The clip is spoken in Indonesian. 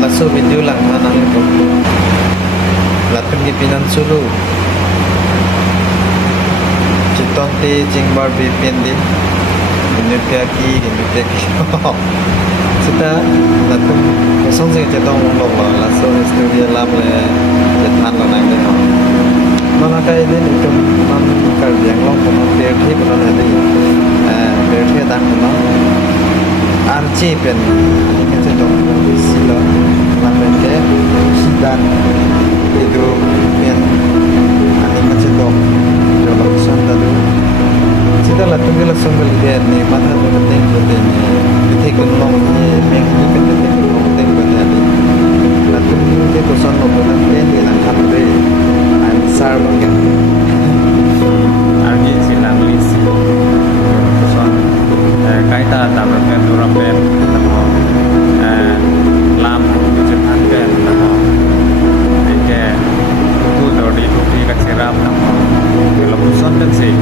lasso video lang nang ito lapin di pinan sulu citon te jingbar bpn di inupya ki kita latum kosong sing cetong long lo lasso studio lam le jetan lo nang deh mana kai ini itu man kerja long kono terthi kono hadi terthi dan kono archi pen ini cetong sila namanya sidan itu yang anime cetong dalam santa tu kita latung ke langsung beli ni mata tu penting penting itu kunong ni mengi penting penting penting latung ke kosan logo nanti ni langkah tu ansar mungkin argi silang lisi kosan kaita tabrapen durapen tamo lam jepan pen tamo ike ku dodi tuti kaciram tamo kalau kosan dan sih